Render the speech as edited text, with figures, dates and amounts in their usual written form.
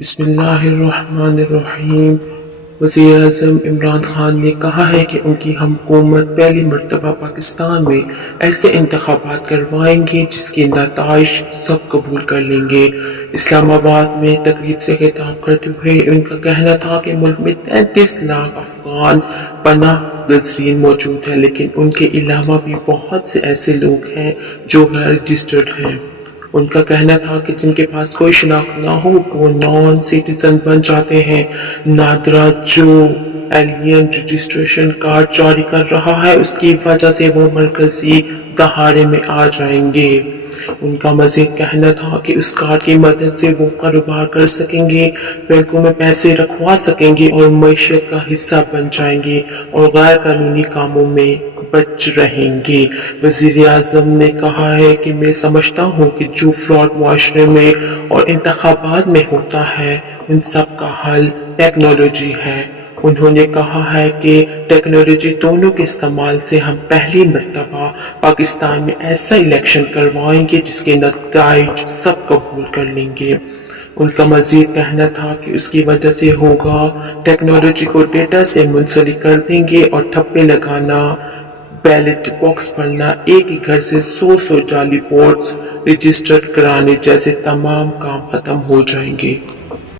بسم اللہ الرحمن الرحیم۔ وزیراعظم عمران خان نے کہا ہے کہ ان کی حکومت پہلی مرتبہ پاکستان میں ایسے انتخابات کروائیں گے جس کے نتائج سب قبول کر لیں گے۔ اسلام آباد میں تقریب سے خطاب کرتے ہوئے ان کا کہنا تھا کہ ملک میں 33 لاکھ افغان پناہ گزین موجود ہیں، لیکن ان کے علاوہ بھی بہت سے ایسے لوگ ہیں جو غیر رجسٹرڈ ہیں۔ ان کا کہنا تھا کہ جن کے پاس کوئی شناخت نہ ہو وہ نان سیٹیزن بن جاتے ہیں۔ نادرا جو ایلین رجسٹریشن کارڈ جاری کر رہا ہے اس کی وجہ سے وہ مرکزی دہاڑے میں آ جائیں گے۔ ان کا مزید کہنا تھا کہ اس کارڈ کی مدد سے وہ کاروبار کر سکیں گے، بینکوں میں پیسے رکھوا سکیں گے اور معیشت کا حصہ بن جائیں گے اور غیر قانونی کاموں میں بچ رہیں گے۔ وزیراعظم نے کہا ہے کہ میں سمجھتا ہوں کہ جو فراڈ معاشرے میں اور انتخابات میں ہوتا ہے ان سب کا حل ٹیکنالوجی ہے۔ انہوں نے کہا ہے کہ ٹیکنالوجی دونوں کے استعمال سے ہم پہلی مرتبہ پاکستان میں ایسا الیکشن کروائیں گے جس کے نتائج سب قبول کر لیں گے۔ ان کا مزید کہنا تھا کہ اس کی وجہ سے ہوگا ٹیکنالوجی کو ڈیٹا سے منسلک کر دیں گے اور ٹھپے لگانا، بیلٹ باکس بھرنا، ایک ہی گھر سے 100 جعلی ووٹس رجسٹرڈ کرانے جیسے تمام کام ختم ہو جائیں گے۔